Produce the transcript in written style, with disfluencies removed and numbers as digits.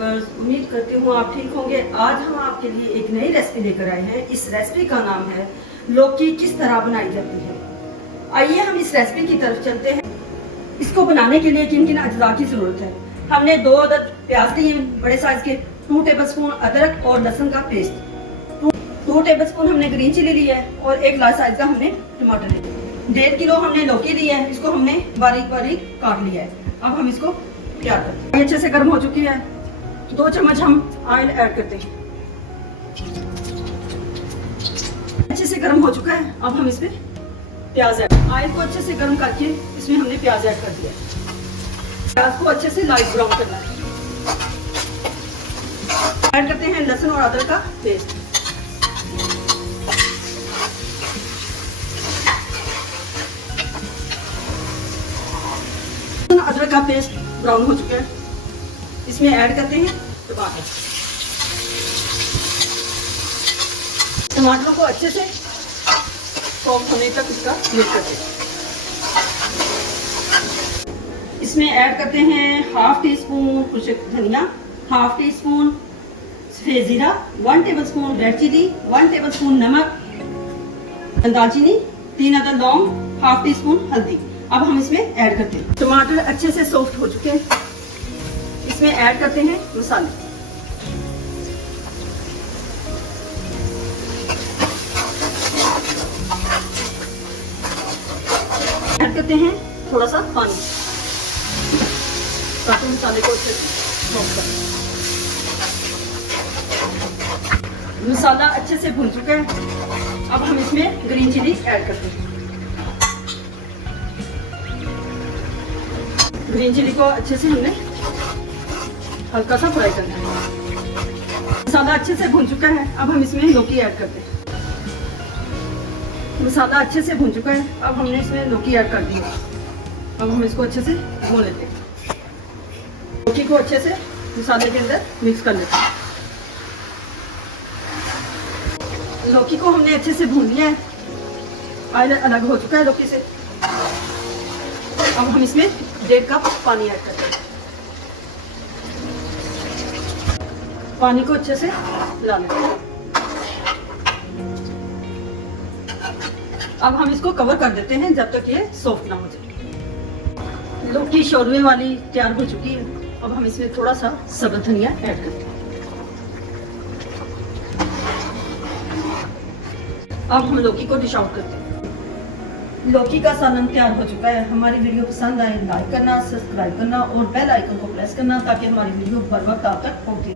Viewers, उम्मीद करती हूँ आप ठीक होंगे। आज हम आपके लिए एक नई रेसिपी लेकर आए हैं। इस रेसिपी का नाम है लौकी किस तरह बनाई जाती है। आइए हम इस रेसिपी की तरफ चलते हैं। इसको बनाने के लिए किन किन अज्जा की ज़रूरत है। हमने 2 अदद प्याज लिए बड़े साइज के, 2 टेबलस्पून अदरक और लहसुन का पेस्ट, 2 टेबलस्पून हमने ग्रीन चिली ली है और 1 लार्ज साइज का हमने टमाटर लिया। 1.5 किलो हमने लौकी ली है, इसको हमने बारीक बारीक काट लिया है। अब हम इसको तैयार करते हैं। अच्छे से गर्म हो चुकी है, 2 चम्मच हम ऑयल ऐड करते हैं। अच्छे से गर्म हो चुका है, अब हम इसमें प्याज ऐड, ऑयल को अच्छे से गर्म करके इसमें हमने प्याज ऐड कर दिया। प्याज को अच्छे से लाइट ब्राउन करना है। ऐड करते हैं लहसुन और अदरक का पेस्ट। अदरक का पेस्ट ब्राउन हो चुका है, इसमें ऐड करते हैं टमाटर। टमाटरों को अच्छे से सॉफ्ट होने तक इसका मिक्स करते हैं। इसमें ऐड करते हैं हाफ टी स्पून खुश्क धनिया, हाफ टी स्पून सफेद जीरा, 1 टेबलस्पून रेड चिली, 1 टेबलस्पून नमक, दालचीनी, 3 अदद लौंग, हाफ टी स्पून हल्दी। अब हम इसमें ऐड करते हैं। टमाटर अच्छे से सॉफ्ट हो चुके हैं, इसमें ऐड करते हैं मसाले। ऐड करते हैं थोड़ा सा पानी ताकि मसाले को अच्छे से सॉफ्ट करें। मसाला अच्छे से भून चुका है, अब हम इसमें ग्रीन चिली ऐड करते हैं। ग्रीन चिली को अच्छे से हमने हल्का सा फ्राई करना है। मसाला अच्छे से भून चुका है, अब हम इसमें लौकी ऐड करते हैं। मसाला अच्छे से भून चुका है, अब हमने इसमें लौकी ऐड कर दी। अब हम इसको अच्छे से भून लेते हैं। लौकी को अच्छे से मसाले के अंदर मिक्स कर लेते हैं। लौकी को हमने अच्छे से भून लिया है, ऑयल अलग हो चुका है लौकी से। अब हम इसमें 1.5 कप पानी ऐड करते हैं। पानी को अच्छे से मिला लेते हैं। अब हम इसको कवर कर देते हैं जब तक ये सॉफ्ट ना हो जाए। लौकी शोरवे वाली तैयार हो चुकी है, अब हम इसमें थोड़ा सा सब्ज़ धनिया ऐड करते हैं। अब हम लौकी को डिश आउट करते हैं। लौकी का सालन तैयार हो चुका है। हमारी वीडियो पसंद आए लाइक करना, सब्सक्राइब करना और बेल आइकन को प्रेस करना ताकि हमारी वीडियो बर वक्त आप तक पहुंचे।